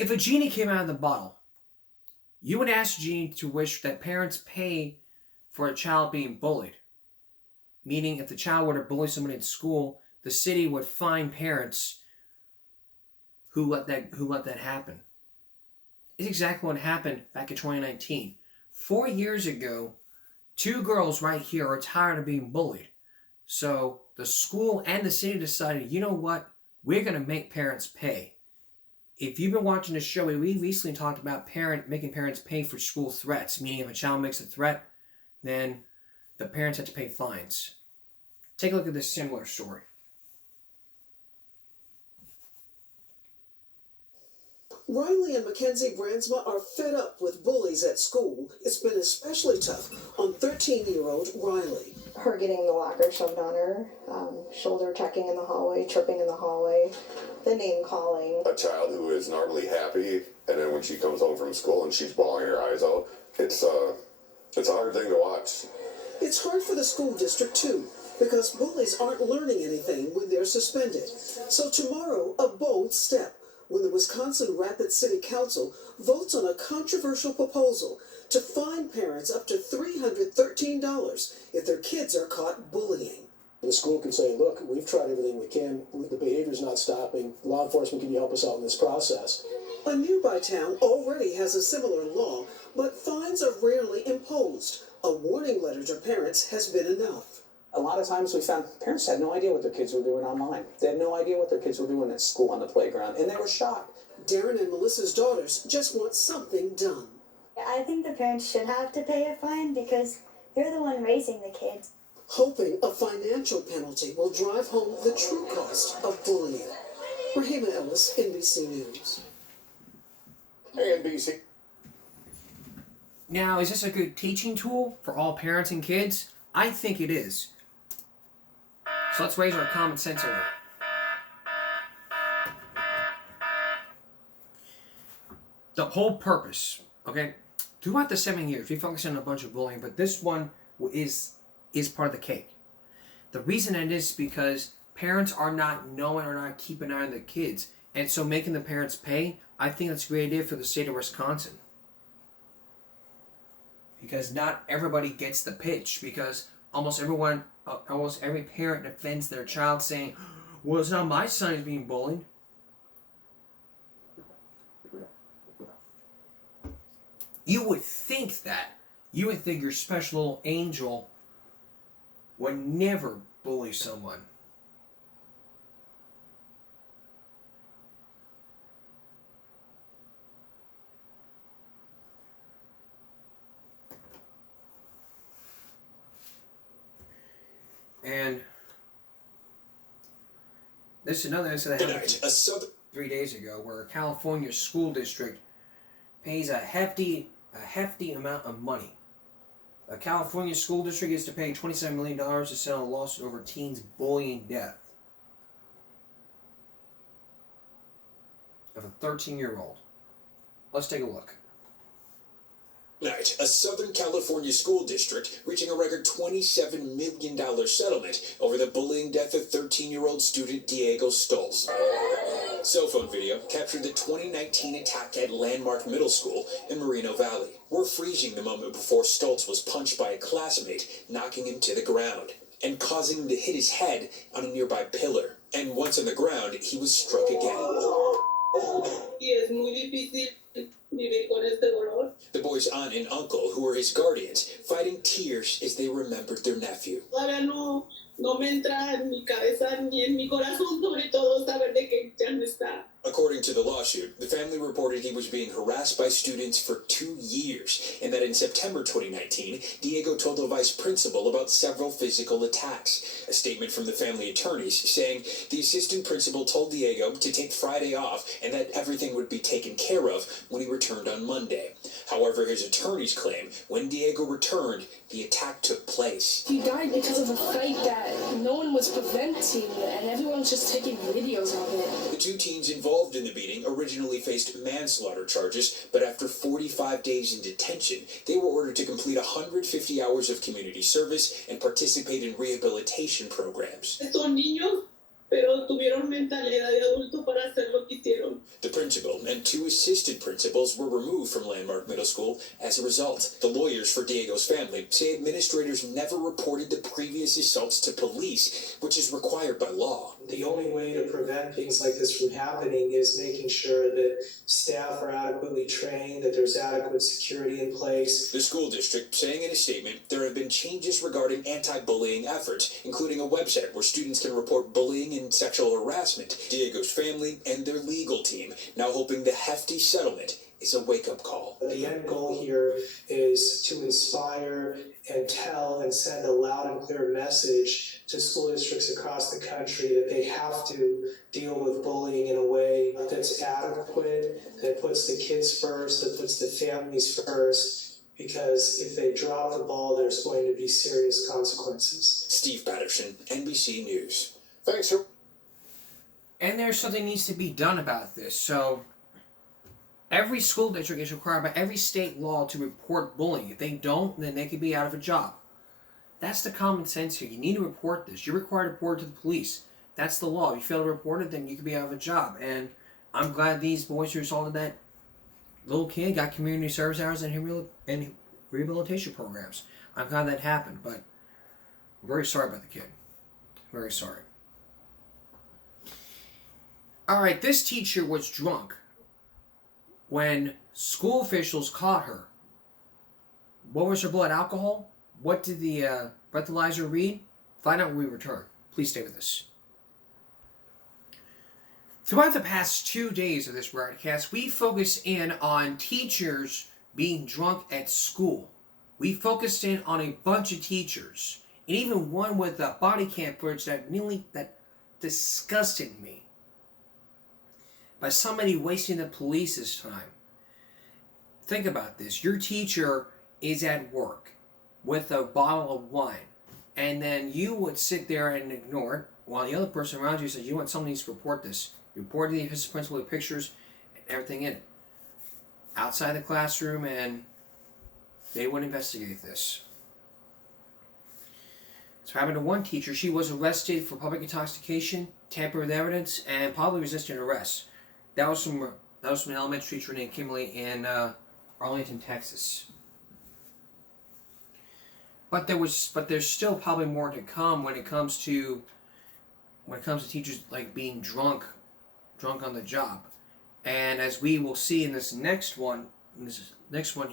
If a genie came out of the bottle, you would ask the genie to wish that parents pay for a child being bullied. Meaning, if the child were to bully somebody in school, the city would fine parents who let that happen. It's exactly what happened back in 2019. 4 years ago, two girls right here are tired of being bullied. So the school and the city decided, you know what? We're going to make parents pay. If you've been watching the show, we recently talked about making parents pay for school threats, meaning if a child makes a threat, then the parents have to pay fines. Take a look at this similar story. Riley and Mackenzie Brandsma are fed up with bullies at school. It's been especially tough on 13-year-old Riley. Her getting the locker shoved on her, shoulder checking in the hallway, tripping in the hallway, the name calling. A child who is normally happy, and then when she comes home from school and she's bawling her eyes out, it's a hard thing to watch. It's hard for the school district too, because bullies aren't learning anything when they're suspended. So tomorrow, a bold step when the Wisconsin Rapids City Council votes on a controversial proposal to fine parents up to $313 if their kids are caught bullying. The school can say, look, we've tried everything we can. The behavior's not stopping. Law enforcement, can you help us out in this process? A nearby town already has a similar law, but fines are rarely imposed. A warning letter to parents has been enough. A lot of times we found parents had no idea what their kids were doing online. They had no idea what their kids were doing at school on the playground, and they were shocked. Darren and Melissa's daughters just want something done. I think the parents should have to pay a fine because they're the one raising the kids. Hoping a financial penalty will drive home the true cost of bullying. Rahima Ellis, NBC News. Hey, NBC. Now, is this a good teaching tool for all parents and kids? I think it is. So let's raise our common sense over it. The whole purpose, okay? Throughout the 7 years, we focused on a bunch of bullying, but this one is part of the cake. The reason it is because parents are not knowing or not keeping an eye on the kids. And so making the parents pay, I think that's a great idea for the state of Wisconsin. Because not everybody gets the pitch. Because almost every parent defends their child saying, well, it's not my son who's being bullied. You would think that. You would think your special little angel would never bully someone. And this is another incident that happened 3 days ago where a California school district pays a hefty amount of money. A California school district is to pay $27 million to settle a lawsuit over teens bullying death of a 13-year-old. Let's take a look. Tonight, a Southern California school district reaching a record $27 million settlement over the bullying death of 13-year-old student Diego Stolz. Cell phone video captured the 2019 attack at Landmark Middle School in Moreno Valley. We're freezing the moment before Stolz was punched by a classmate, knocking him to the ground and causing him to hit his head on a nearby pillar. And once on the ground, he was struck again. The boy's aunt and uncle, who were his guardians, fighting tears as they remembered their nephew. No me entra en mi cabeza ni en mi corazón, sobre todo, saber de que ya no está. According to the lawsuit, the family reported he was being harassed by students for 2 years, and that in September 2019, Diego told the vice principal about several physical attacks. A statement from the family attorneys saying the assistant principal told Diego to take Friday off and that everything would be taken care of when he returned on Monday. However, his attorneys claim when Diego returned, the attack took place. He died because of a fight that no one was preventing, and everyone's just taking videos of it. The two teens involved in the beating originally faced manslaughter charges, but after 45 days in detention, they were ordered to complete 150 hours of community service and participate in rehabilitation programs. Estos niños pero tuvieron mentalidad de adulto para hacer lo que hicieron. The principal and 2 assistant principals were removed from Landmark Middle School as a result. The lawyers for Diego's family say administrators never reported the previous assaults to police, which is required by law. The only way to prevent things like this from happening is making sure that staff are adequately trained, that there's adequate security in place. The school district saying in a statement there have been changes regarding anti-bullying efforts, including a website where students can report bullying and sexual harassment. Diego's family and their legal team now hoping the hefty settlement is a wake-up call. The end goal here is to inspire and tell and send a loud and clear message to school districts across the country that they have to deal with bullying in a way that's adequate, that puts the kids first, that puts the families first, because if they drop the ball, there's going to be serious consequences. Steve Patterson, NBC News. Thanks, sir. And there's something needs to be done about this. So every school district is required by every state law to report bullying. If they don't, then they could be out of a job. That's the common sense here. You need to report this. You're required to report it to the police. That's the law. If you fail to report it, then you could be out of a job. And I'm glad these boys who assaulted that little kid got community service hours and rehabilitation programs. I'm glad that happened, but I'm very sorry about the kid. Very sorry. Alright, this teacher was drunk when school officials caught her. What was her blood alcohol? What did the breathalyzer read? Find out when we return. Please stay with us. Throughout the past 2 days of this broadcast, we focused in on teachers being drunk at school. We focused in on a bunch of teachers, and even one with a body cam footage that disgusted me. By somebody wasting the police's time. Think about this. Your teacher is at work with a bottle of wine, and then you would sit there and ignore it while the other person around you says, you know what, someone needs to report this. Report the assistant principal with pictures and everything in it. Outside the classroom, and they would investigate this. So happened to one teacher. She was arrested for public intoxication, tampering with evidence, and probably resisting arrest. That was from an elementary teacher named Kimberly in Arlington, Texas. But there's still probably more to come when it comes to teachers like being drunk on the job. And as we will see in this next one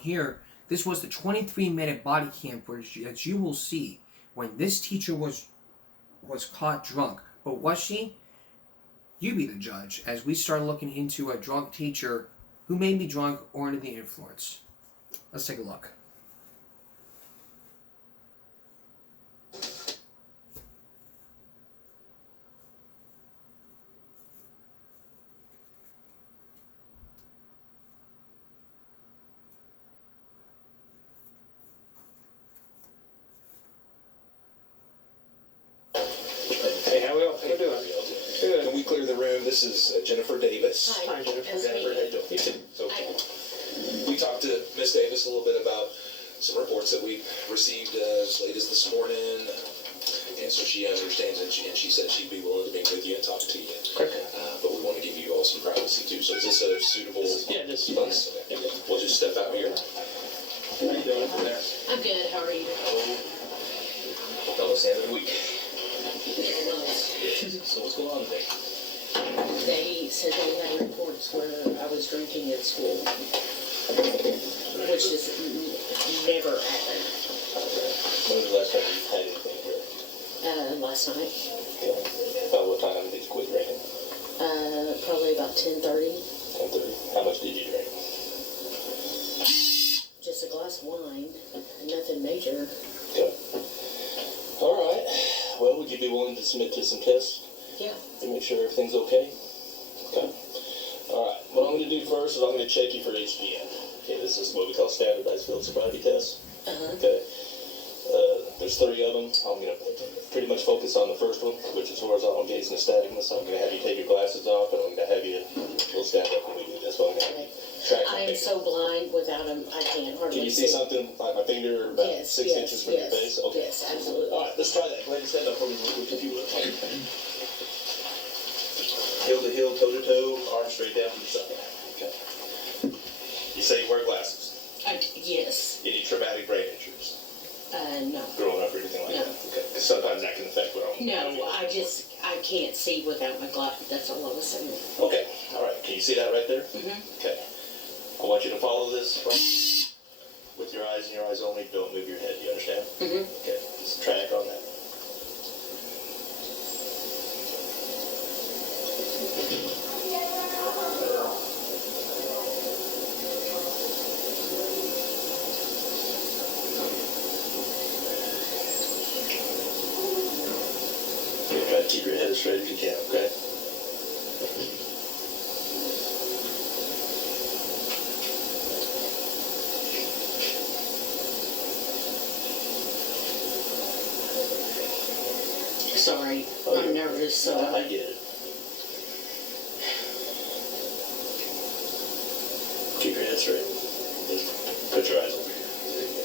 here, this was the 23-minute body cam footage that you will see when this teacher was caught drunk. But was she? You be the judge as we start looking into a drunk teacher who may be drunk or under the influence. Let's take a look. Hey, how we doing? Good. Can we clear the room? This is Jennifer Davis. Hi, Jennifer. Jennifer, how you doing? You too. So, we talked to Miss Davis a little bit about some reports that we received as late as this morning. And so she understands, and she said she'd be willing to meet with you and talk to you. Okay. But we want to give you all some privacy too. So is this a suitable place? Okay. We'll just step out here. How you doing from there? I'm good. How are you? Almost the end of the week. So what's going on today? They said they had reports where I was drinking at school, which has never happened. When was the last time you had anything here? Last night. Okay. About what time did you quit drinking? Probably about 10:30. 10:30. How much did you drink? Just a glass of wine. Nothing major. Okay. All right. Well, would you be willing to submit to some tests? Yeah. To make sure everything's okay? Okay. All right. What I'm going to do first is I'm going to check you for HPN. Okay, this is what we call standardized field sobriety test. Okay. There's 3 of them. I'm going to pretty much focus on the first one, which is horizontal gaze and nystagmus. I'm going to have you take your glasses off, and I'm going to have you, we'll stand up when we do this. So I'm going to track my I am finger. so blind without them, I can't hardly Can you see something like my finger about Yes, 6 yes, inches from your yes, face? Okay. yes, absolutely. All right, let's try that. Go ahead and stand up for me. If you would. heel to heel, toe to toe, arms straight down to the side. Okay. You say you wear glasses. Yes. Any traumatic brain injuries? No. Growing up or anything like that? Okay. Because sometimes that can affect what I'm. No, I can't see without my glasses. That's all I was saying. Okay. All right. Can you see that right there? Mm-hmm. Okay. I want you to follow this with your eyes and your eyes only. Don't move your head. You understand? Mm-hmm. Okay. Just track on that. Okay, try to keep your head as straight as you can, okay? Sorry, Oh, I'm nervous. So I get it. Keep your head straight. Just put your eyes over here. There you go.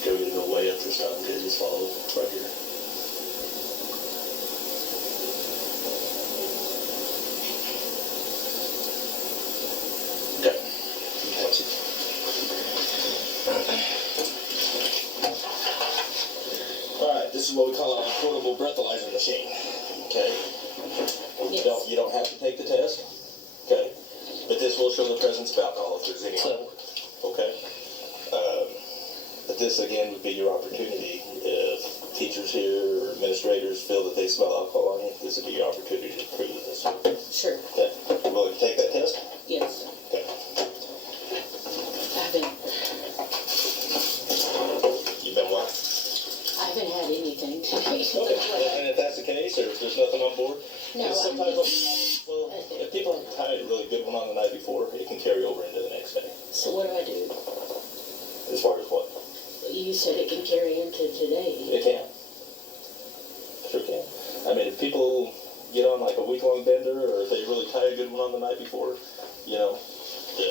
Okay, we're gonna go way up this time. Okay, just follow right here. Okay. That's it. All right, this is what we call a portable breathalyzer machine. Okay. You don't have to take the test. Okay. But this will show the presence of alcohol if there's any. Okay. But this again would be your opportunity if teachers here or administrators feel that they smell alcohol on you. This would be your opportunity to prove this. Sure. Okay. You willing to take that test? Yes. Okay. You've been what? I haven't had anything today. Okay. And if that's the case, or if there's nothing on board, No, because I'm sometimes just, if people have had a really good one on the night before, it can carry over into the next day. So what do I do? As far as what? You said it can carry into today. It can. Sure can. I mean, if people get on like a week-long bender, or if they really tie a good one on the night before, you know, the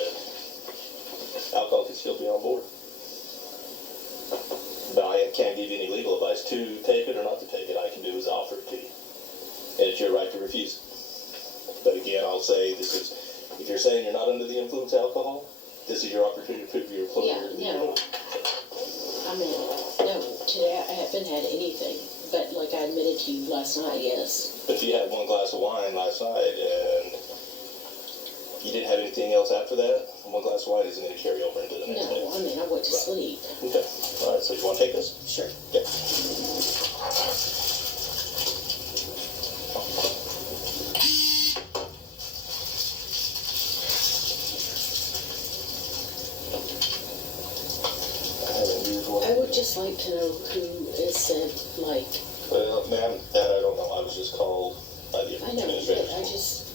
alcohol can still be on board. But I can't give you any legal advice to take it or not to take it. I can do is offer it to you. And it's your right to refuse it. But again, I'll say this is, if you're saying you're not under the influence of alcohol, this is your opportunity to prove your employer. Yeah, no. I mean, no, today I haven't had anything. But like I admitted to you last night, yes. But if you had one glass of wine last night and you didn't have anything else after that, one glass of wine isn't going to carry over into the next day. No, I mean, I went to sleep. Okay. All right, so you want to take this? Sure. Okay. I would just like to know who is said, like, Well, ma'am, that I don't know. I was just called by the I know, administrator. but I just,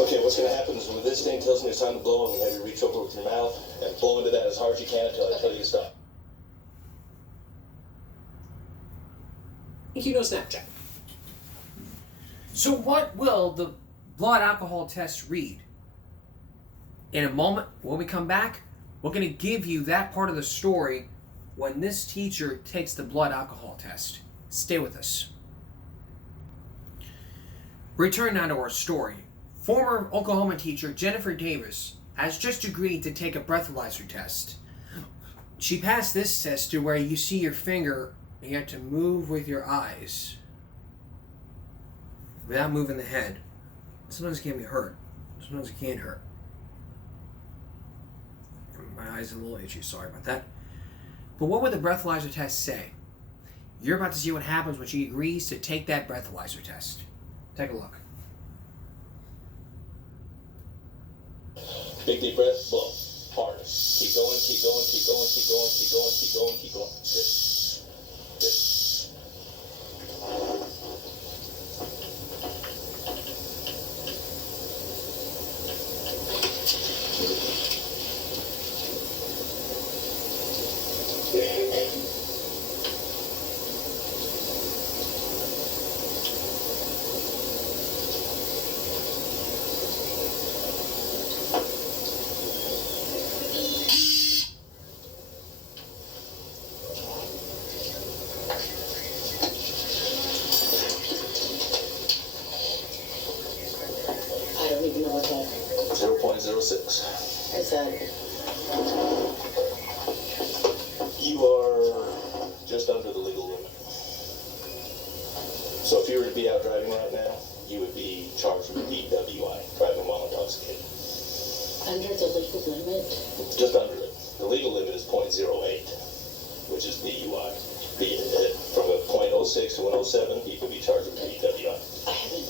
Okay, what's going to happen is when this thing tells me it's time to blow, I'm going to have you reach over with your mouth and blow into that as hard as you can until I tell you to stop. Thank you, no Snapchat. So what will the blood alcohol test read? In a moment, when we come back, we're going to give you that part of the story when this teacher takes the blood alcohol test. Stay with us. Return now to our story. Former Oklahoma teacher Jennifer Davis has just agreed to take a breathalyzer test. She passed this test to where you see your finger and you have to move with your eyes without moving the head. Sometimes it can be hurt. Sometimes it can't hurt. My eyes are a little itchy, sorry about that. But what would the breathalyzer test say? You're about to see what happens when she agrees to take that breathalyzer test. Take a look. Big deep breath, blow. Hard. Keep going, keep going, keep going, keep going, keep going, keep going, keep going. Good. Good. to be out driving right now, you would be charged with DWI, driving while intoxicated. Under the legal limit? Just under it. The legal limit is .08, which is DUI. From a .06 to 107, you could be charged with DWI. I haven't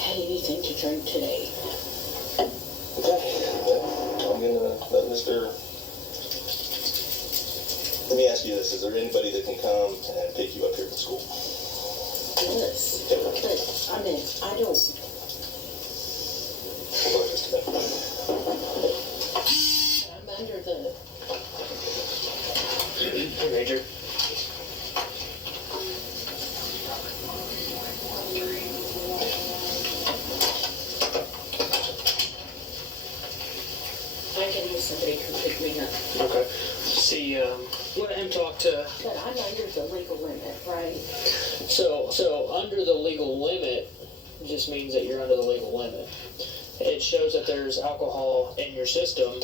had anything to drink today. Okay, I'm gonna let Mr. Let me ask you this, is there anybody that can come and pick you up here from school? Yes, but I mean, I don't. Hold on just a minute. I'm under the. Hey, Major. I can have somebody come pick me up. Okay. See, let him talk to. But I'm under the legal limit, right? So under the legal limit just means that you're under the legal limit. It shows that there's alcohol in your system,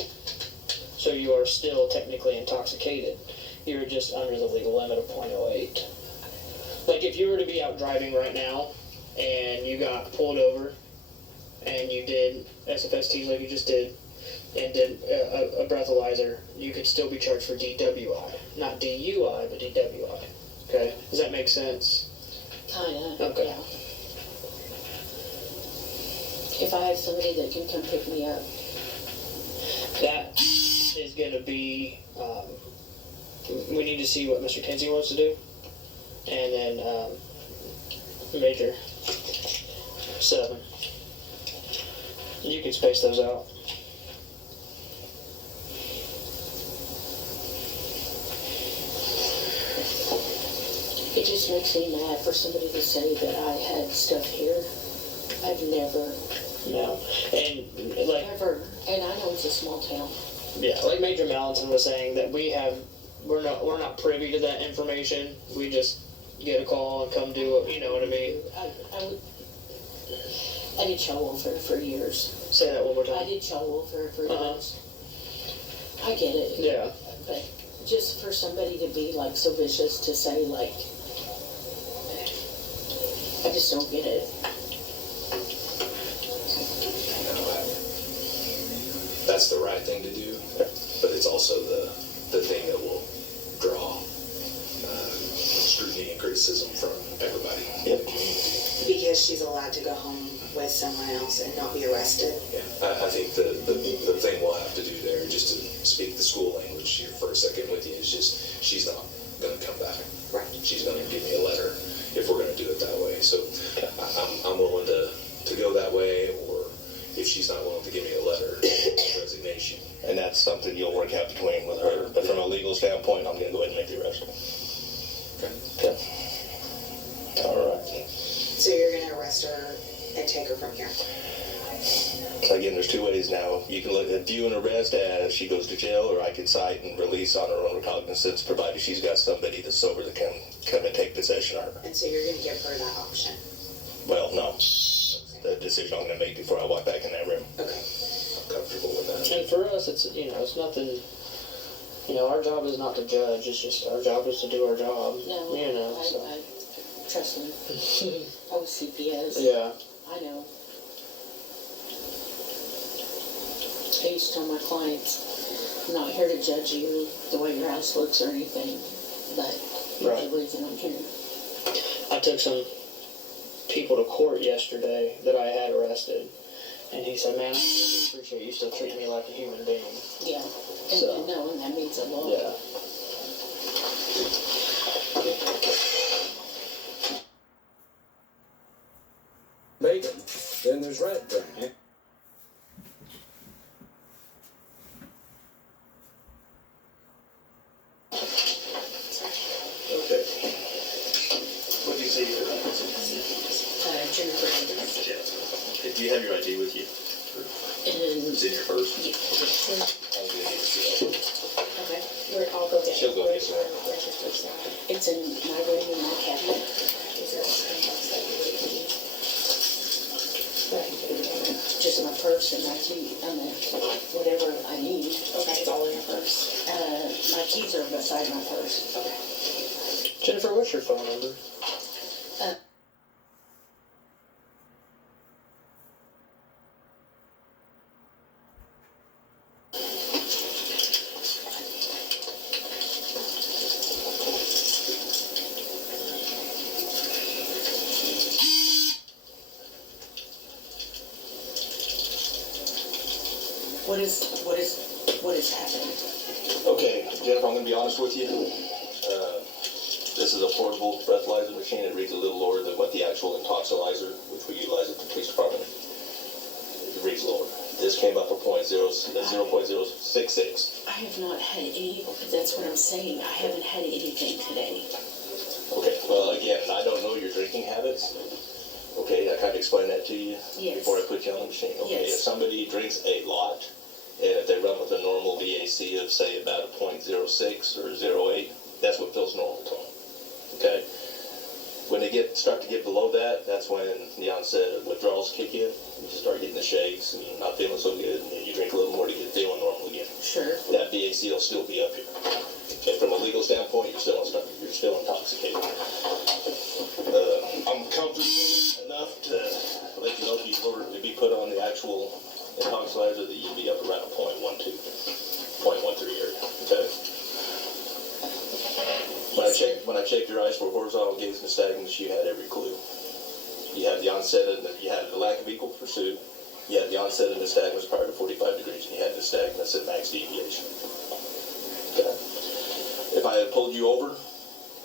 so you are still technically intoxicated. You're just under the legal limit of .08. Like if you were to be out driving right now and you got pulled over and you did SFSTs like you just did and did a breathalyzer, you could still be charged for DWI. Not DUI, but DWI. Okay? Does that make sense? Kinda. Okay. Yeah. If I have somebody that can come pick me up. That is going to be, we need to see what Mr. Kinsey wants to do. And then Major 7. You can space those out. It just makes me mad for somebody to say that I had stuff here. I've never. No. And like. Never. And I know it's a small town. Yeah, like Major Mallinson was saying that we're not privy to that information. We just get a call and come do it. You know what I mean? I did show welfare for years. Say that one more time. I did show welfare for years. I get it. Yeah. But just for somebody to be like so vicious to say like, I just don't get it. That's the right thing to do, but it's also the thing that will draw scrutiny and criticism from everybody in the community. Because she's allowed to go home with someone else and not be arrested. Yeah, I think the thing we'll have to do there, just to speak the school language here for a second with you, is just she's not going to come back. Right. She's going to give me a letter if we're going to do it that way. So I'm willing to go that way, or if she's not willing to give me a letter, resignation. And that's something you'll work out between with her. But from a legal standpoint, I'm going to go ahead and make the arrest. Okay. All right. So you're going to arrest her and take her from here? Again, there's two ways now. You can view an arrest as she goes to jail, or I can cite and release on her own recognizance, provided she's got somebody that's sober that can come and take possession of her. And so you're going to give her that option? Well, no. The decision I'm going to make before I walk back in that room. Okay. I'm comfortable with that. And for us, it's nothing. Our job is not to judge. It's just our job is to do our job. No, I trust me. I was CPS. Yeah. I know. I used to tell my clients, I'm not here to judge you the way your house looks or anything, but Right. the reason I'm here. I took some people to court yesterday that I had arrested, and he said, "Man, I really appreciate you still treating me like a human being." Yeah. And no, and that means a lot. Yeah. Bacon. Then there's rat brain. Okay. What do you say you're Jennifer. Do you have your ID with you? It's in your purse? Yeah. I'm gonna need to see that. Okay. I'll go get it. She'll go get it. It's in my room in my cabinet. Just my purse and my key, whatever I need. Okay, it's all in your purse. My keys are beside my purse. Jennifer, what's your phone number? What is happening? Okay, Jennifer, I'm gonna be honest with you. This is a portable breathalyzer machine. It reads a little lower than what the actual intoxilizer, which we utilize at the police department. It reads lower. This came up a 0.066. I have not had any, that's what I'm saying. I haven't had anything today. Okay, well, again, I don't know your drinking habits. Okay, I kind of explained that to you before I put you on the machine. Okay, if somebody drinks a lot, and if they run with a normal VAC of, say, about a 0.06 or 0.08, that's what feels normal to them. Okay? When they start to get below that, that's when the onset of withdrawals kick in. You just start getting the shakes and not feeling so good, and then you drink a little more to get feeling normal again. Sure. That VAC will still be up here. Okay, from a legal standpoint, you're still intoxicated. I'm comfortable enough to let you know if you were to be put on the actual intoxilizer that you'd be up around 0.12, 0.13 area. Okay. When I checked your eyes for horizontal gaze nystagmus, you had every clue. You had the onset of you had the lack of equal pursuit. You had the onset of nystagmus prior to 45 degrees, and you had nystagmus at max deviation. Okay. If I had pulled you over,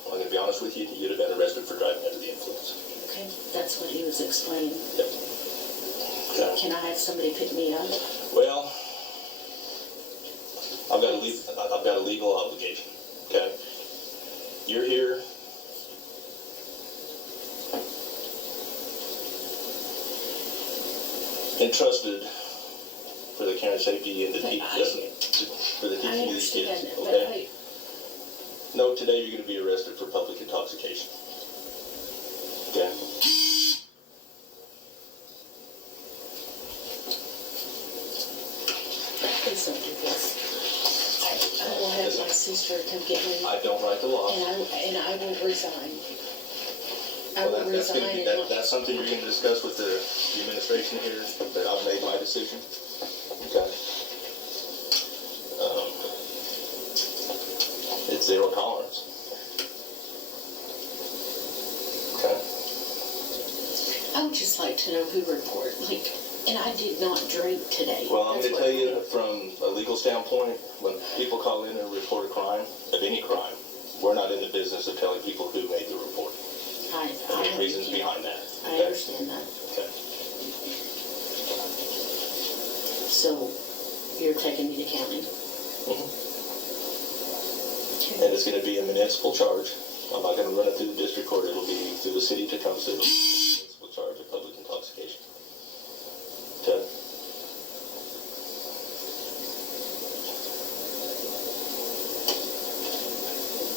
I'm going to be honest with you, you'd have been arrested for driving under the influence. Okay, that's what he was explaining. Yep. Okay. Can I have somebody pick me up? Well, I've got a legal obligation. Okay. You're here. Entrusted for the care and safety and the for the teaching of these kids. Okay. No, today you're going to be arrested for public intoxication. Okay. Please don't do this. I will have my sister come get me. I don't write the law. And I will resign. That's something you're going to discuss with the administration here, that I've made my decision. Okay. It's zero tolerance. Okay. I would just like to know who reported, and I did not drink today. Well, I'm going to tell you from a legal standpoint, when people call in and report a crime, of any crime, we're not in the business of telling people who made the report. There's reasons behind that. I understand that. Okay. So, you're taking me to county? Mm-hmm. And it's going to be a municipal charge. I'm not going to run it through the district court. It'll be through the city to come through. Municipal charge of public intoxication. Okay.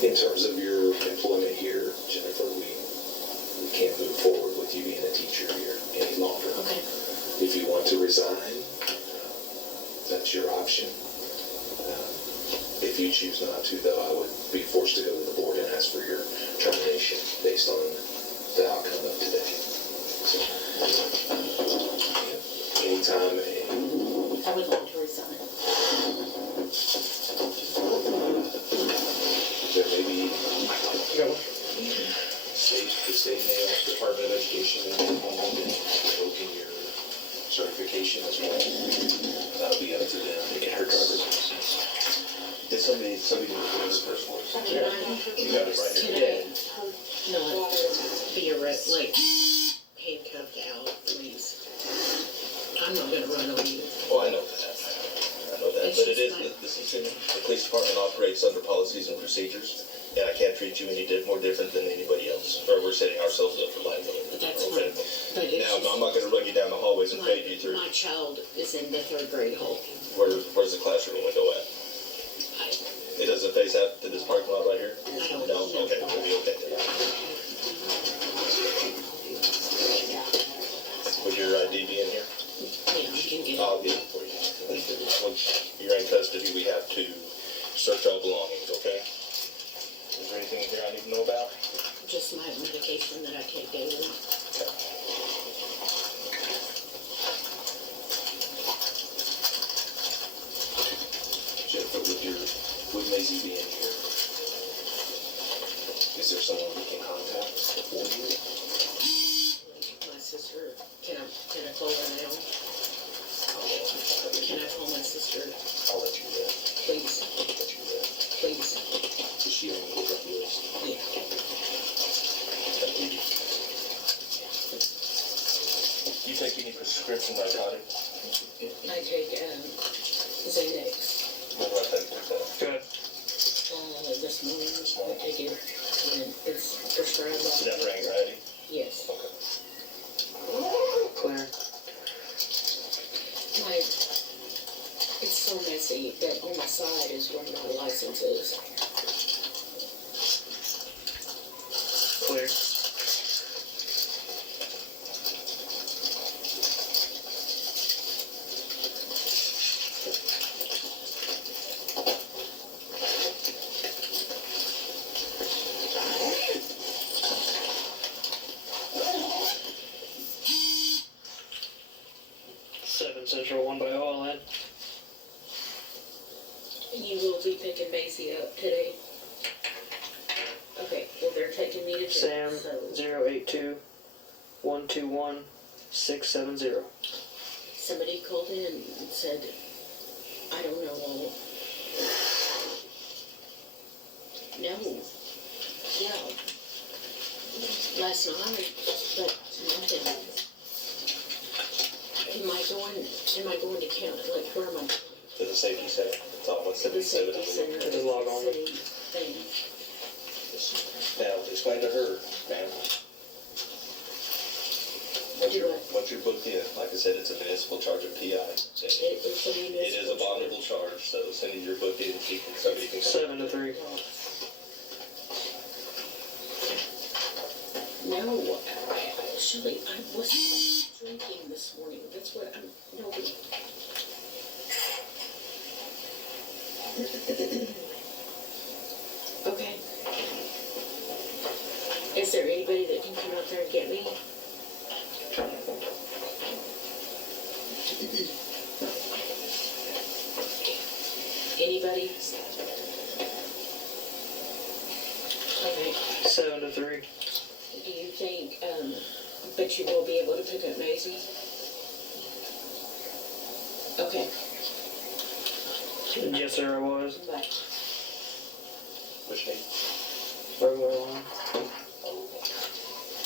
In terms of your employment here, Jennifer, we can't move forward with you being a teacher here any longer. Okay. If you want to resign, that's your option. If you choose not to, though, I would be forced to go to the board and ask for your termination based on the outcome of today. So, anytime. I would like to resign. There may be the state may ask the Department of Education and revoking your certification as well. That'll be up to them to get her driver's license. Did somebody can record her first voice? You got it right here. Not be handcuffed out, please. I'm not going to run on you. Oh, I know that. But it is, listen to me, the police department operates under policies and procedures, and I can't treat you any more different than anybody else, or we're setting ourselves up for liability. That's okay? But now, I'm not going to run you down the hallways and page you through. My child is in the 3rd grade hall. Where's the classroom window at? It doesn't face out to this parking lot right here? I don't know. Okay, we'll be okay. Would your ID be in here? Yeah, you can get it. I'll get it for you. Once you're in custody, we have to search all belongings, okay? Is there anything here I need to know about? Just That's my medication that I take daily. Jennifer, with Maisie being here, is there someone we can contact for you? My sister, can I call her now? Can I call my sister? I'll let you know. Please. I'll let you know. Please. Is she on the hookup list? Yeah. Thank you. You take any prescription narcotic? I take Xanax. When do I take that? Good. This morning I take it, and it's prescribed. Is that for anxiety? Yes. Okay. Clear. It's so messy that on my side is where my license is. Clear. Central, 1 by OLN. You will be picking Macy up today. Okay, well they're taking me to jail. Sam 082 121 670. Somebody called in and said, I don't know. No. Yeah. Last night, but nothing. Am I going to count? Like, where am I? To the safety center. It's all what's To the safety center. Just log on. Thing. Now, explain to her, ma'am. Once you're booked in, like I said, it's a municipal charge of PI. It's a municipal It is a bondable charge, so as soon as you're booked in, somebody can. 7 to 3. No, actually, I wasn't drinking this morning. That's what I'm. Nobody. Okay. Is there anybody that can come out there and get me? Anybody? Okay. 7 to 3. Do you think, but you will be able to pick up Maisie? Okay. Yes, sir, I was. Bye. Which name? Burglar alarm.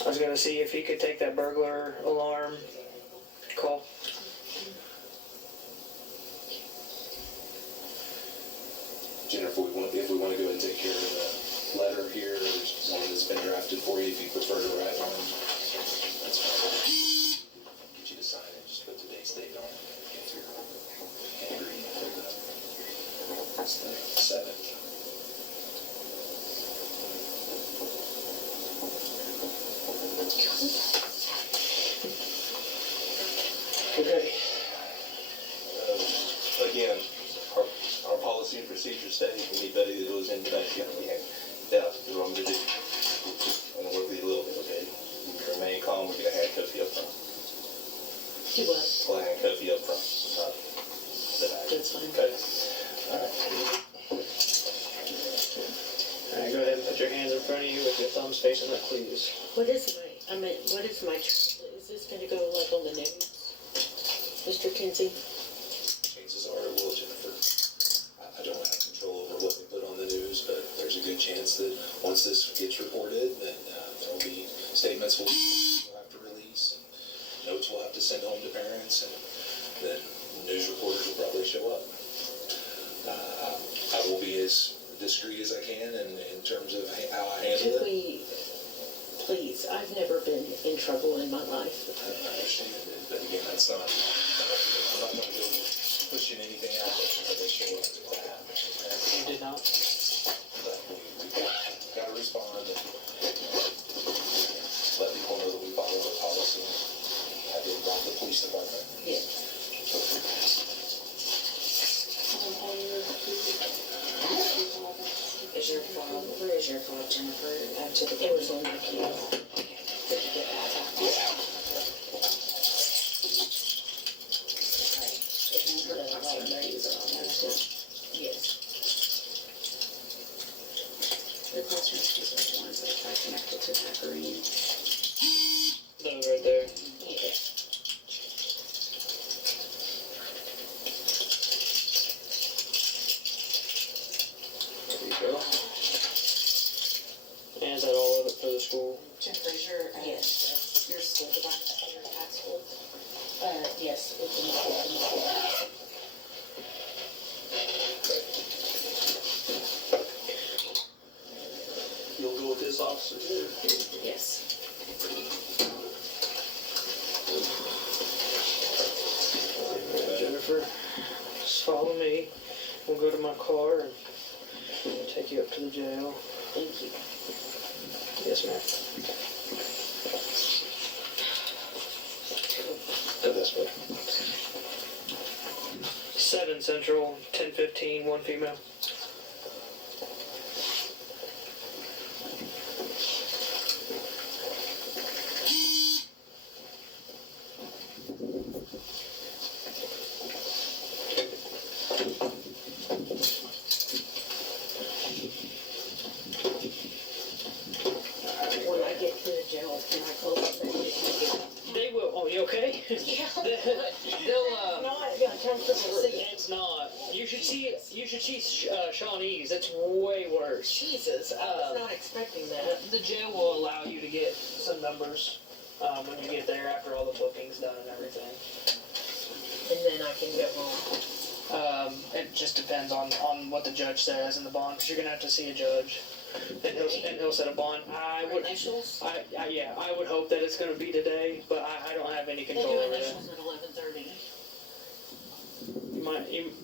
I was gonna see if he could take that burglar alarm call. Jennifer, if we want to go ahead and take care of the letter here, there's one that's been drafted for you if you prefer to write one. That's fine. Get you to sign it, just put today's date on it. If you're in agreement with that. It's the 7th. Okay. Again, our policy and procedures say anybody that goes in tonight is going to be handcuffed. Yeah, that's what I'm going to do. I'm going to work with you a little bit, okay? You remain calm. We're going to handcuff you up front. Do what? We'll handcuff you up front. That's fine. Okay. All right. Alright, go ahead and put your hands in front of you with your thumbs facing up, please. What is my, is this gonna go like on the news? Mr. Kinsey? Chances are it will, Jennifer. I don't have control over what we put on the news, but there's a good chance that once this gets reported, then there'll be statements we'll have to release, and notes we'll have to send home to parents, and then news reporters will probably show up. I will be as discreet as I can in terms of how I handle Could it. we, please, I've never been in trouble in my life. I understand it, but again, that's not, I'm not going to go pushing anything out that they show up to happen. You did not? But we've got to respond and let people know that we follow the policy. Have you involved the police department? Yes. Is your fob? Where is your fob, Jennifer? To the it was on my keys. Did you get that? Yeah. Right. If you put a lot of these on there, yes. The classroom keys are the ones that are connected to that green. Those right there. Yes. And is that all of it for the school? Jennifer, is your school device, your at school? Yes, it's in the school. You'll go with this officer too? Yes. Jennifer, just follow me. We'll go to my car and take you up to the jail. Thank you. Yes, ma'am. Go this way. 7 Central, 10:15, 1 female. When I get to the jail, can I close up that They will. Oh, you okay? Yeah. They'll. Not uncomfortable seat. It's not. You should see. Shawnee's. It's way worse. Jesus, I was not expecting that. The jail will allow you to get some numbers when you get there after all the booking's done and everything. And then I can go home. It just depends on what the judge says in the bond, because you're gonna have to see a judge, and he'll set a bond. I would hope that it's gonna be today, but I don't have any They control do over that. initials at 11:30.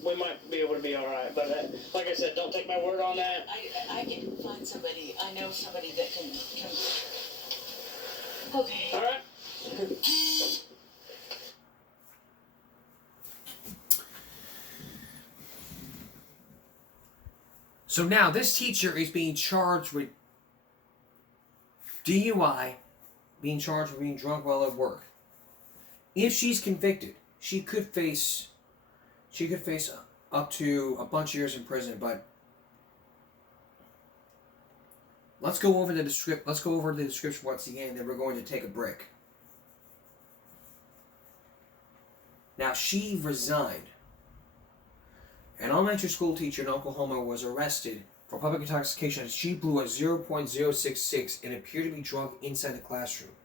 We might be able to be all right, but like I said, don't take my word on that. I can find somebody. I know somebody that can. Okay. All right. So now this teacher is being charged with DUI, being charged with being drunk while at work. If she's convicted, she could face up to a bunch of years in prison. But let's go over the description once again. Then we're going to take a break. Now she resigned. An elementary school teacher in Oklahoma was arrested for public intoxication as she blew a 0.066 and appeared to be drunk inside the classroom.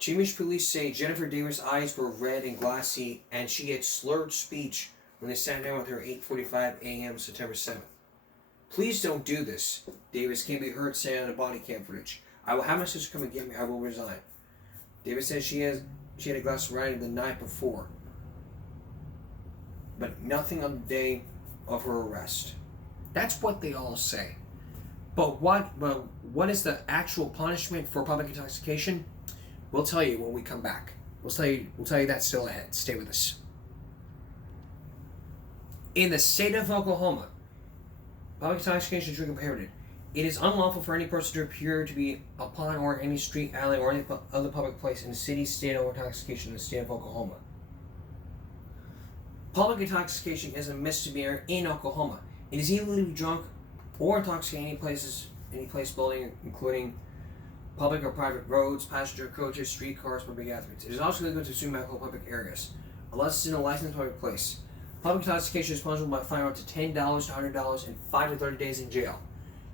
Chemish police say Jennifer Davis' eyes were red and glassy, and she had slurred speech when they sat down with her at 8:45 a.m. September 7th. Please don't do this. Davis can be heard saying on the body cam footage. I will have my sister come and get me. I will resign. Davis says she had a glass of wine the night before, but nothing on the day of her arrest. That's what they all say. But what is the actual punishment for public intoxication? We'll tell you when we come back. We'll tell you that still ahead. Stay with us. In the state of Oklahoma, public intoxication is drinking prohibited. It is unlawful for any person to appear to be upon or any street, alley, or any other public place in the city, state, or intoxication in the state of Oklahoma. Public intoxication is a misdemeanor in Oklahoma. It is illegal to be drunk or intoxicated any place, building, including public or private roads, passenger coaches, streetcars, public gatherings. It is also illegal to consume alcohol in public areas, unless it's in a licensed public place. Public intoxication is punishable by fine up to $10 to $100 and 5 to 30 days in jail.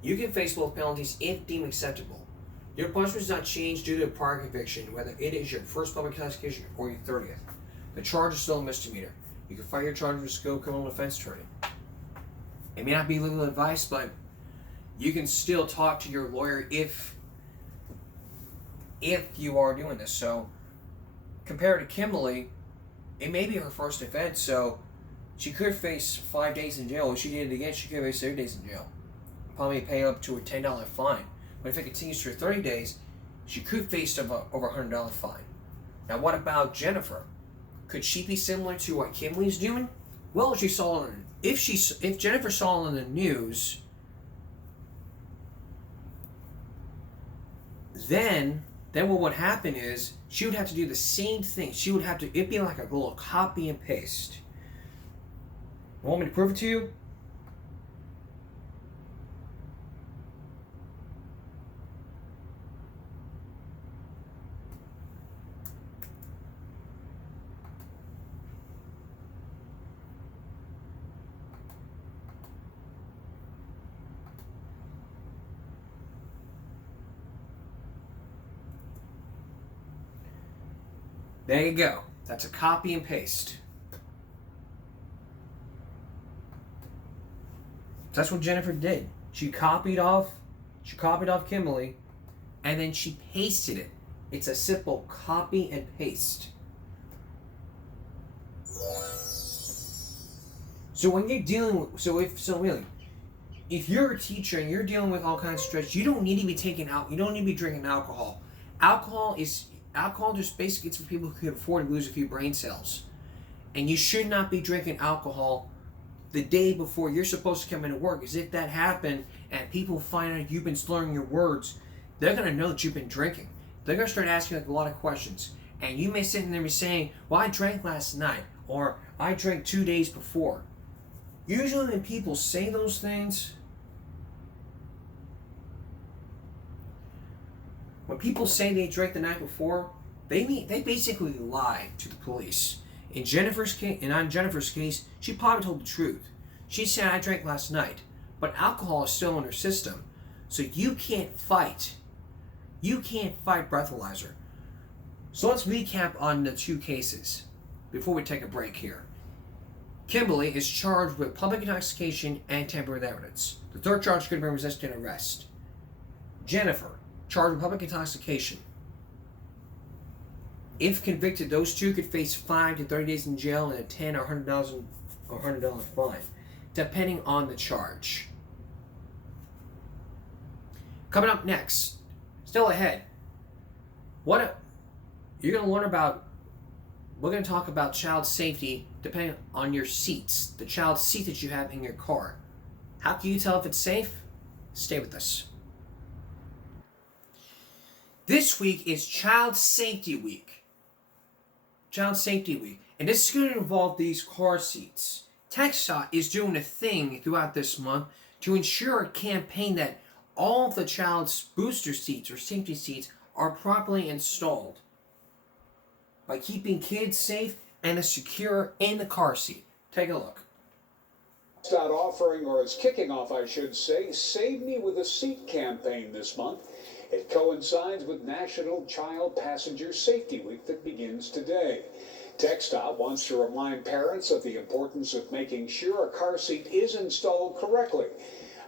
You can face both penalties if deemed acceptable. Your punishment does not change due to a prior conviction, whether it is your first public intoxication or your 30th. The charge is still a misdemeanor. You can file your charge with a skilled criminal defense attorney. It may not be legal advice, but you can still talk to your lawyer if you are doing this. So, compared to Kimberly, it may be her first offense, so she could face 5 days in jail. If she did it again, she could face 30 days in jail. Probably pay up to a $10 fine. But if it continues for 30 days, she could face over a $100 fine. Now, what about Jennifer? Could she be similar to what Kimberly's doing? Well, if Jennifer saw on the news then what would happen is she would have to do the same thing. It'd be like a little copy and paste. You want me to prove it to you? There you go. That's a copy and paste. That's what Jennifer did. She copied off Kimberly, and then she pasted it. It's a simple copy and paste. So when you're dealing with, if you're a teacher and you're dealing with all kinds of stress, you don't need to be you don't need to be drinking alcohol. Alcohol just basically it's for people who can afford to lose a few brain cells. And you should not be drinking alcohol the day before you're supposed to come into work. Because if that happened and people find out you've been slurring your words, they're going to know that you've been drinking. They're going to start asking a lot of questions. And you may sit in there and be saying, well, I drank last night, or I drank 2 days before. Usually when people say those things, when people say they drank the night before, they basically lie to the police. In Jennifer's case, she probably told the truth. She said, I drank last night, but alcohol is still in her system. So you can't fight breathalyzer. So let's recap on the two cases before we take a break here. Kimberly is charged with public intoxication and tampering with evidence. The third charge could have been resisting arrest. Jennifer, charged with public intoxication. If convicted, those two could face 5 to 30 days in jail and a $10 or $100 fine, depending on the charge. Coming up next, still ahead, we're going to learn about. We're going to talk about child safety depending on your seats, the child seat that you have in your car. How can you tell if it's safe? Stay with us. This week is Child Safety Week. Child Safety Week. And this is going to involve these car seats. TxDOT is doing a thing throughout this month to ensure a campaign that all of the child's booster seats or safety seats are properly installed by keeping kids safe and secure in the car seat. Take a look. TxDOT offering, or it's kicking off, I should say, Save Me with a Seat campaign this month. It coincides with National Child Passenger Safety Week that begins today. TxDOT wants to remind parents of the importance of making sure a car seat is installed correctly.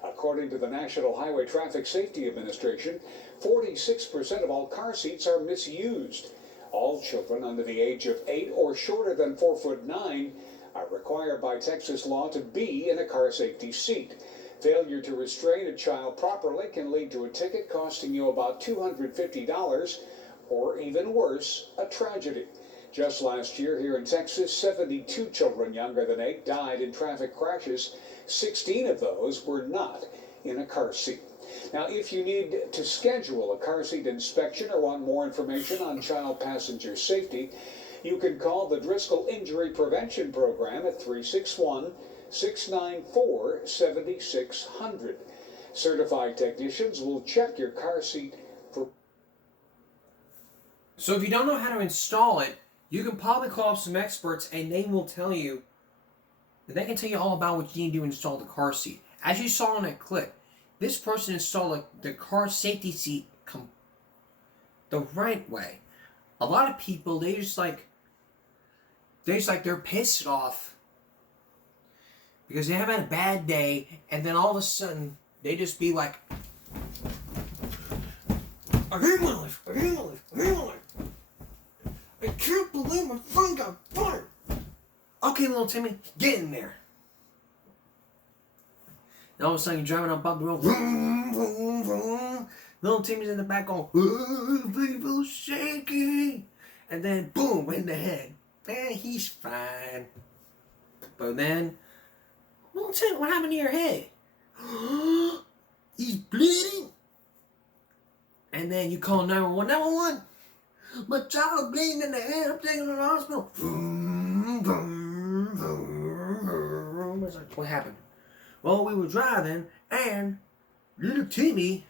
According to the National Highway Traffic Safety Administration, 46% of all car seats are misused. All children under the age of 8 or shorter than 4'9" are required by Texas law to be in a car safety seat. Failure to restrain a child properly can lead to a ticket costing you about $250, or even worse, a tragedy. Just last year here in Texas, 72 children younger than 8 died in traffic crashes. 16 of those were not in a car seat. Now, if you need to schedule a car seat inspection or want more information on child passenger safety, you can call the Driscoll Injury Prevention Program at 361-694-7600. Certified technicians will check your car seat for... So if you don't know how to install it, you can probably call up some experts and they will tell you, they can tell you all about what you need to do to install the car seat. As you saw in that clip, this person installed the car safety seat the right way. A lot of people, they're pissed off because they have had a bad day, and then all of a sudden they just be like, I hate my life, I hate my life, I hate my life. I can't believe my phone got fired. Okay, little Timmy, get in there. And all of a sudden, you're driving on public road. Vroom, vroom, vroom. Little Timmy's in the back going, people shaky. And then, boom, in the head. Man, he's fine. But then, little Timmy, what happened to your head? He's bleeding. And then you call 911. 911! My child bleeding in the head. I'm taking him to the hospital. It's like, what happened? Well, we were driving, and little Timmy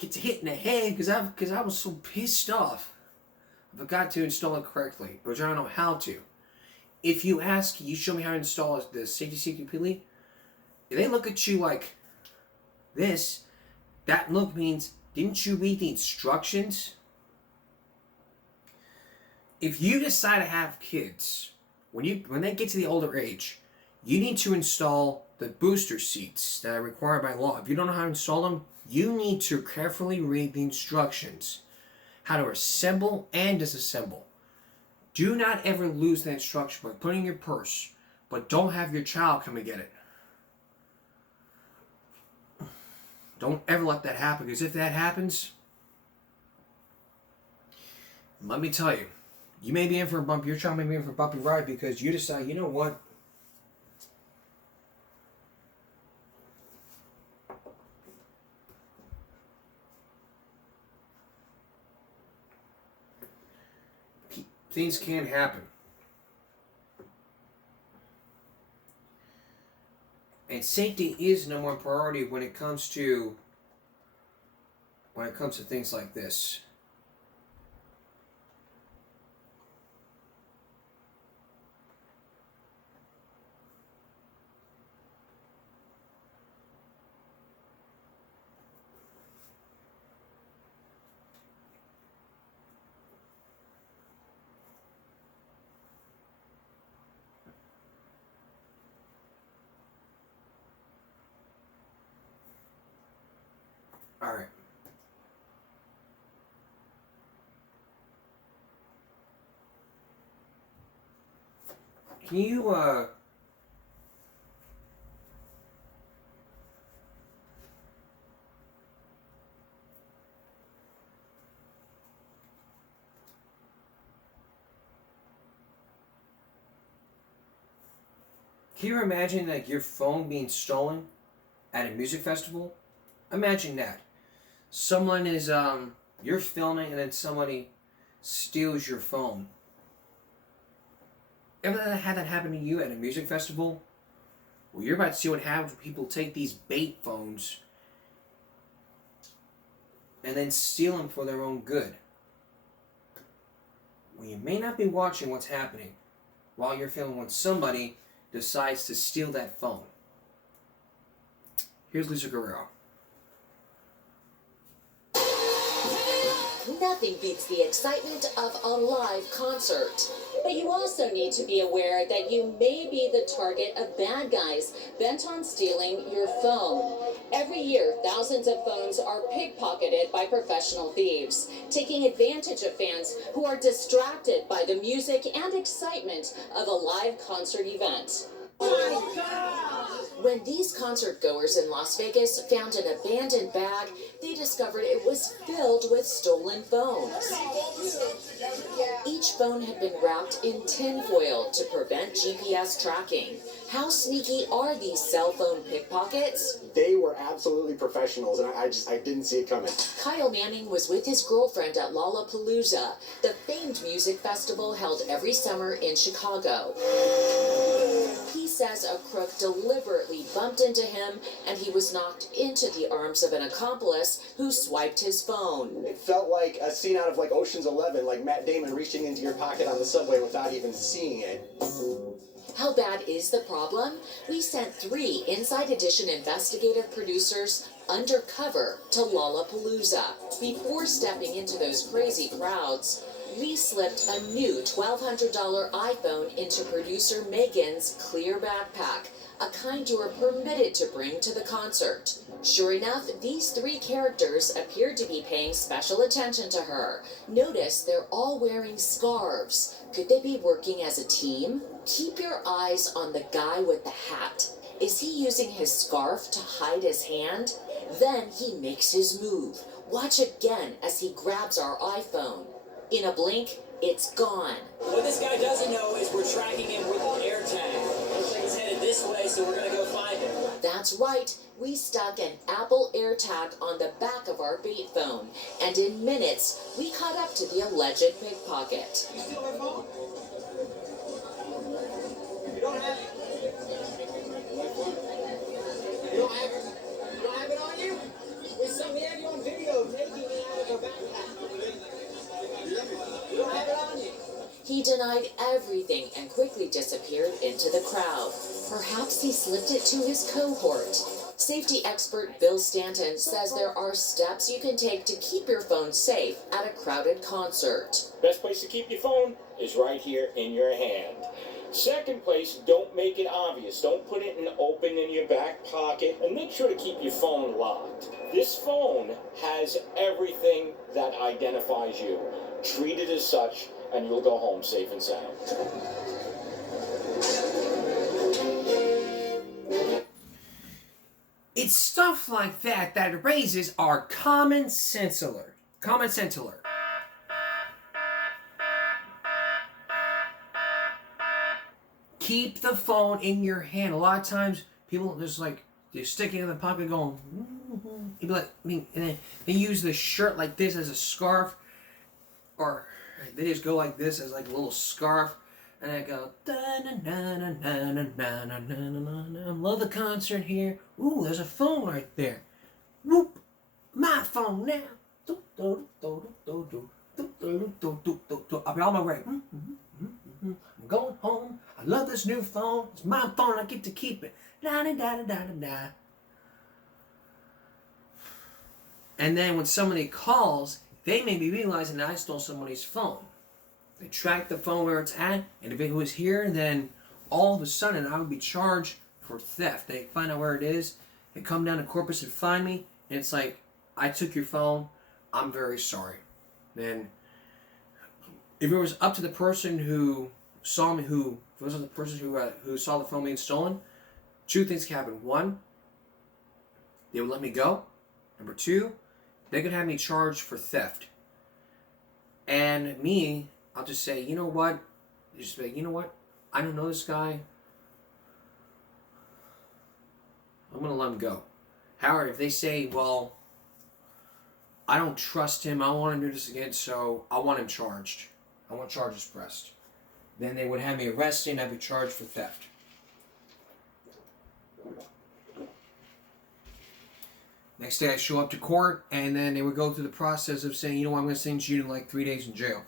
gets hit in the head because I was so pissed off. I forgot to install it correctly, which I don't know how to. If you ask, you show me how to install the safety completely. If they look at you like this, that look means, didn't you read the instructions? If you decide to have kids, when they get to the older age, you need to install the booster seats that are required by law. If you don't know how to install them, you need to carefully read the instructions. How to assemble and disassemble. Do not ever lose that instruction by putting in your purse, but don't have your child come and get it. Don't ever let that happen, because if that happens, let me tell you, you may be in for a bump, your child may be in for a bumpy ride because you decide, you know what? Things can happen. And safety is number one priority when it comes to things like this. All right. Can you imagine like your phone being stolen at a music festival? Imagine that. Someone is, you're filming and then somebody steals your phone. Ever had that happen to you at a music festival? Well, you're about to see what happens when people take these bait phones and then steal them for their own good. Well, you may not be watching what's happening while you're filming when somebody decides to steal that phone. Here's Lisa Guerrero. Nothing beats the excitement of a live concert. But you also need to be aware that you may be the target of bad guys bent on stealing your phone. Every year, thousands of phones are pickpocketed by professional thieves, taking advantage of fans who are distracted by the music and excitement of a live concert event. When these concert goers in Las Vegas found an abandoned bag, they discovered it was filled with stolen phones. Each phone had been wrapped in tinfoil to prevent GPS tracking. How sneaky are these cell phone pickpockets? They were absolutely professionals, and I didn't see it coming. Kyle Manning was with his girlfriend at Lollapalooza, the famed music festival held every summer in Chicago. He says a crook deliberately bumped into him, and he was knocked into the arms of an accomplice who swiped his phone. It felt like a scene out of like Ocean's 11, like Matt Damon reaching into your pocket on the subway without even seeing it. How bad is the problem? We sent 3 Inside Edition investigative producers undercover to Lollapalooza. Before stepping into those crazy crowds, we slipped a new $1,200 iPhone into producer Megan's clear backpack, a kind you are permitted to bring to the concert. Sure enough, these 3 characters appeared to be paying special attention to her. Notice they're all wearing scarves. Could they be working as a team? Keep your eyes on the guy with the hat. Is he using his scarf to hide his hand? Then he makes his move. Watch again as he grabs our iPhone. In a blink, it's gone. What this guy doesn't know is we're tracking him with an air tag. Looks like he's headed this way, so we're gonna go find him. That's right, we stuck an Apple AirTag on the back of our bait phone, and in minutes, we caught up to the alleged pickpocket. You steal my phone? You don't have it. You don't have it? You don't have it on you? We have you on video taking me out of a backpack. You don't have it on you. He denied everything and quickly disappeared into the crowd. Perhaps he slipped it to his cohort. Safety expert Bill Stanton says there are steps you can take to keep your phone safe at a crowded concert. Best place to keep your phone is right here in your hand. Second place, don't make it obvious. Don't put it open in your back pocket, and make sure to keep your phone locked. This phone has everything that identifies you. Treat it as such, and you'll go home safe and sound. It's stuff like that that raises our common sense alert. Common sense alert. Keep the phone in your hand. A lot of times, people just like they stick it in the pocket, going. You'd be like, and then they use the shirt like this as a scarf, or they just go like this as like a little scarf, and I go. Love the concert here. Ooh, there's a phone right there. Whoop, my phone now. I'll be on my way. I'm going home. I love this new phone. It's my phone. I get to keep it. And then when somebody calls, they may be realizing that I stole somebody's phone. They track the phone where it's at, and if it was here, then all of a sudden I would be charged for theft. They find out where it is. They come down to Corpus and find me, and it's like, I took your phone. I'm very sorry. Then, if it was up to the person who saw me, if it wasn't the person who saw the phone being stolen, two things could happen. One, they would let me go. Number two, they could have me charged for theft. And me, I'll just say, you know what? Just say, you know what? I don't know this guy. I'm going to let him go. However, if they say, well, I don't trust him, I don't want to do this again, so I want him charged. I want charges pressed. Then they would have me arrested and I'd be charged for theft. Next day I show up to court, and then they would go through the process of saying, you know what, I'm going to sentence you to like 3 days in jail.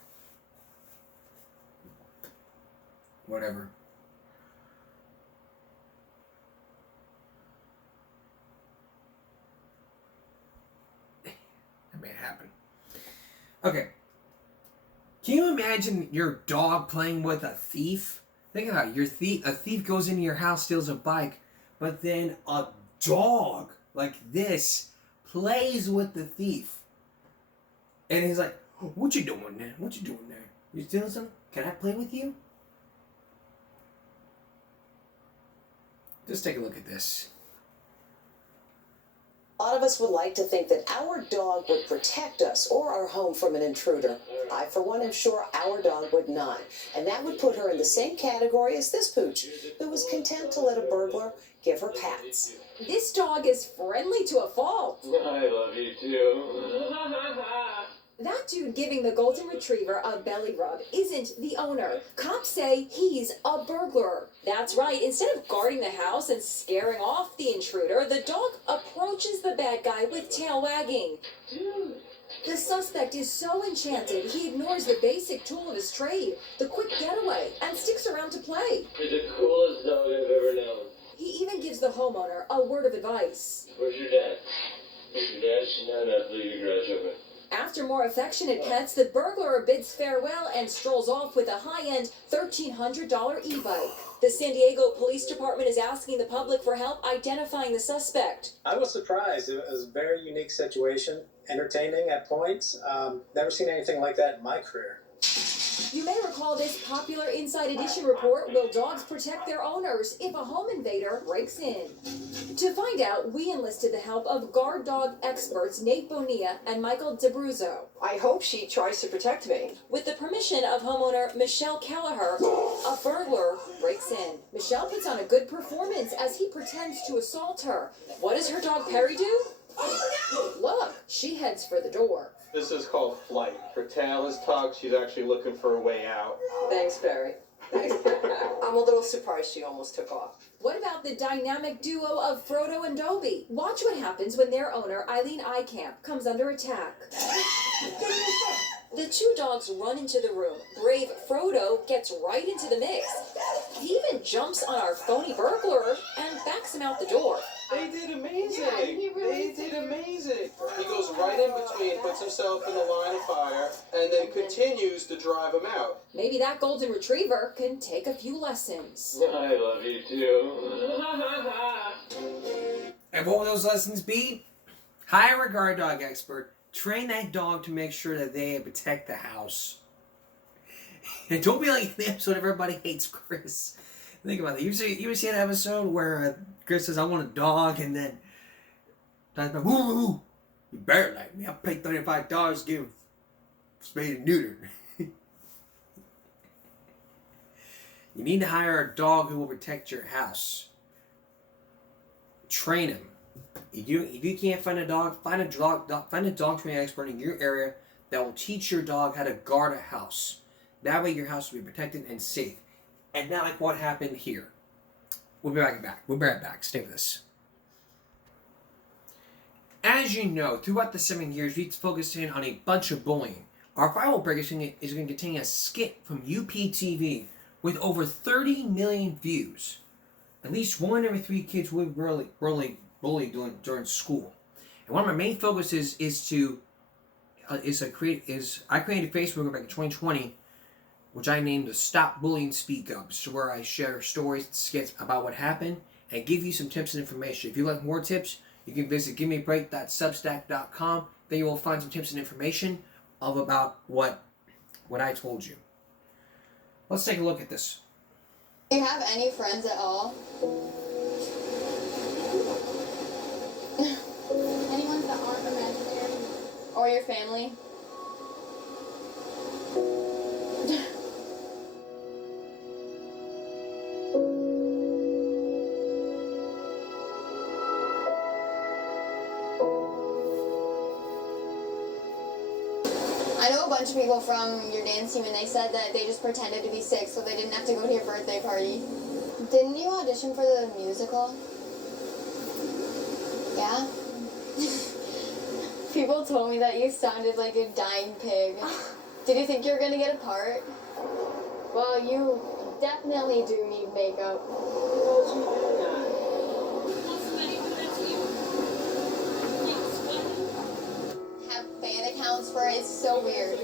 Whatever. That may happen. Okay. Can you imagine your dog playing with a thief? Think about it. A thief goes into your house, steals a bike, but then a dog like this plays with the thief. And he's like, what you doing there? What you doing there? You stealing something? Can I play with you? Just take a look at this. A lot of us would like to think that our dog would protect us or our home from an intruder. I, for one, am sure our dog would not. And that would put her in the same category as this pooch, who was content to let a burglar give her pats. This dog is friendly to a fault. I love you too. That dude giving the golden retriever a belly rub isn't the owner. Cops say he's a burglar. That's right. Instead of guarding the house and scaring off the intruder, the dog approaches the bad guy with tail wagging. Dude. The suspect is so enchanted, he ignores the basic tool of his trade, the quick getaway, and sticks around to play. You're the coolest dog I've ever known. He even gives the homeowner a word of advice. Where's your dad? Where's your dad? She's not enough to leave your garage open. After more affectionate pets, the burglar bids farewell and strolls off with a high-end $1,300 e-bike. The San Diego Police Department is asking the public for help identifying the suspect. I was surprised. It was a very unique situation, entertaining at points. Never seen anything like that in my career. You may recall this popular Inside Edition report, Will Dogs Protect Their Owners if a home invader breaks in? To find out, we enlisted the help of guard dog experts Nate Bonilla and Michael DeBruzzo. I hope she tries to protect me. With the permission of homeowner Michelle Kelleher, a burglar breaks in. Michelle puts on a good performance as he pretends to assault her. What does her dog Perry do? Look, she heads for the door. This is called flight. Her tail is tucked. She's actually looking for a way out. Thanks, Barry. I'm a little surprised she almost took off. What about the dynamic duo of Frodo and Dobie? Watch what happens when their owner, Eileen Eikamp, comes under attack. The two dogs run into the room. Brave Frodo gets right into the mix. He even jumps on our phony burglar and backs him out the door. They did amazing. They did amazing. He goes right in between, puts himself in the line of fire, and then continues to drive him out. Maybe that golden retriever can take a few lessons. I love you too. And what will those lessons be? Hire a guard dog expert. Train that dog to make sure that they protect the house. And don't be like the episode of Everybody Hates Chris. Think about it. You ever see an episode where Chris says, I want a dog, and then Don's like, woo, you better like me. I paid $35 to give spayed and neutered. You need to hire a dog who will protect your house. Train him. If you can't find a dog, find a dog training expert in your area that will teach your dog how to guard a house. That way your house will be protected and safe. And not like what happened here. We'll be right back. We'll be right back. Stay with us. As you know, throughout the 7 years, we've focused in on a bunch of bullying. Our final break is going to contain a skit from UPTV with over 30 million views. At least 1 in every 3 kids were really bullied during school. And one of my main focuses I created Facebook back in 2020, which I named the Stop Bullying Speak Up. So where I share stories and skits about what happened and give you some tips and information. If you like more tips, you can visit givmeabreak.substack.com. There you will find some tips and information about what I told you. Let's take a look at this. Do you have any friends at all? Any ones that aren't imaginary? Or your family? I know a bunch of people from your dance team, and they said that they just pretended to be sick so they didn't have to go to your birthday party. Didn't you audition for the musical? Yeah? People told me that you sounded like a dying pig. Did you think you were gonna get a part? Well, you definitely do need makeup. Have fan accounts for it. It's so weird.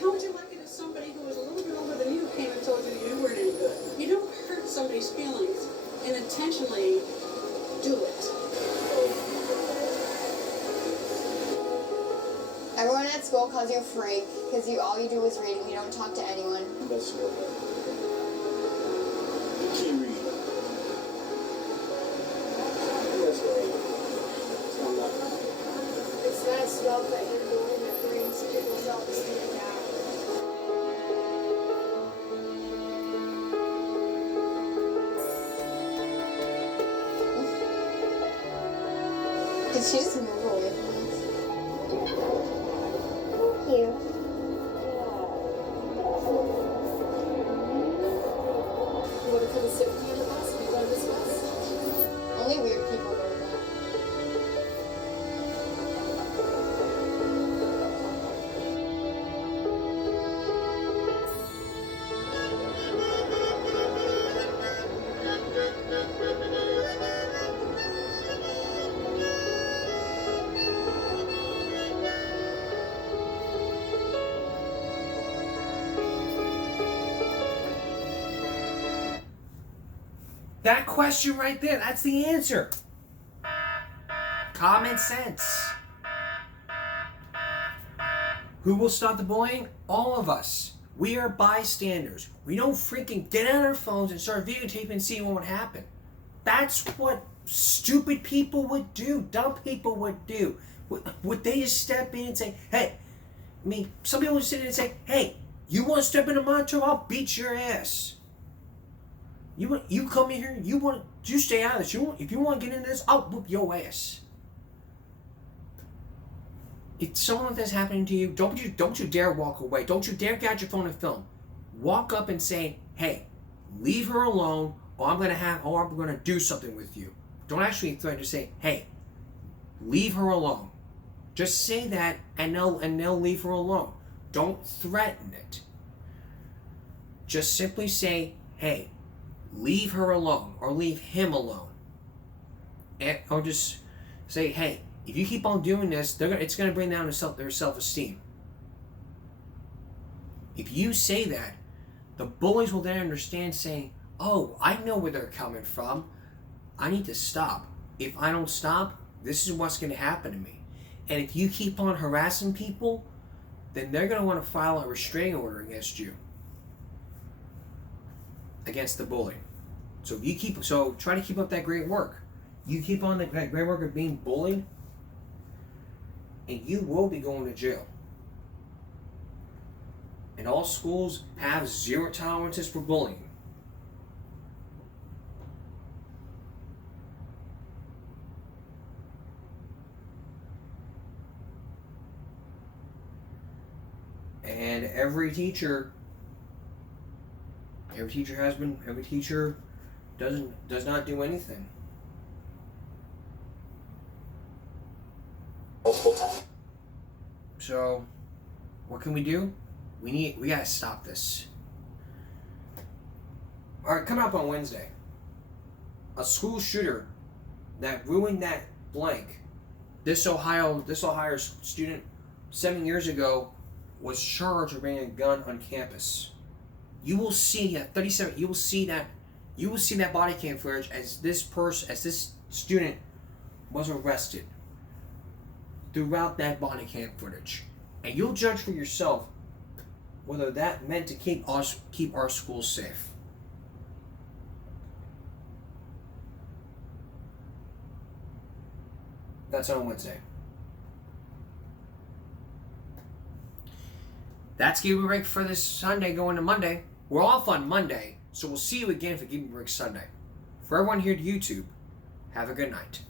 How would you like it if somebody who was a little bit older than you came and told you you weren't any good? You don't hurt somebody's feelings and intentionally do it. Everyone at school calls you a freak because all you do is read and you don't talk to anyone. That's what you can't read. That's right. It's that stuff that you're doing that brings people's self-esteem down. Did she just move away from us? Thank you. You want to come and sit with me on the bus? You want to discuss? Only weird people go to that. That question right there, that's the answer. Common sense. Who will stop the bullying? All of us. We are bystanders. We don't freaking get on our phones and start videotaping and see what would happen. That's what stupid people would do. Dumb people would do. Would they just step in and say, hey, I mean, some people would sit in and say, hey, you want to step into my turf? I'll beat your ass. You come in here, you stay out of this. If you want to get into this, I'll whoop your ass. If something like that's happening to you, don't you dare walk away. Don't you dare get out your phone and film. Walk up and say, hey, leave her alone, or I'm gonna do something with you. Don't actually threaten to say, hey, leave her alone. Just say that and they'll leave her alone. Don't threaten it. Just simply say, hey, leave her alone, or leave him alone. Or just say, hey, if you keep on doing this, it's going to bring down their self-esteem. If you say that, the bullies will then understand, saying, oh, I know where they're coming from. I need to stop. If I don't stop, this is what's going to happen to me. And if you keep on harassing people, then they're going to want to file a restraining order against you. Against the bully. So try to keep up that great work. You keep on that great work of being bullied, and you will be going to jail. And all schools have zero tolerances for bullying. And every teacher does not do anything. So, what can we do? We gotta stop this. Alright, coming up on Wednesday, a school shooter that ruined that blank. This Ohio student 7 years ago was charged with bringing a gun on campus. You will see that body cam footage as this student was arrested throughout that body cam footage. And you'll judge for yourself whether that meant to keep our schools safe. That's on Wednesday. That's Give Me a Break for this Sunday going to Monday. We're off on Monday, so we'll see you again for Give Me a Break Sunday. For everyone here at YouTube, have a good night.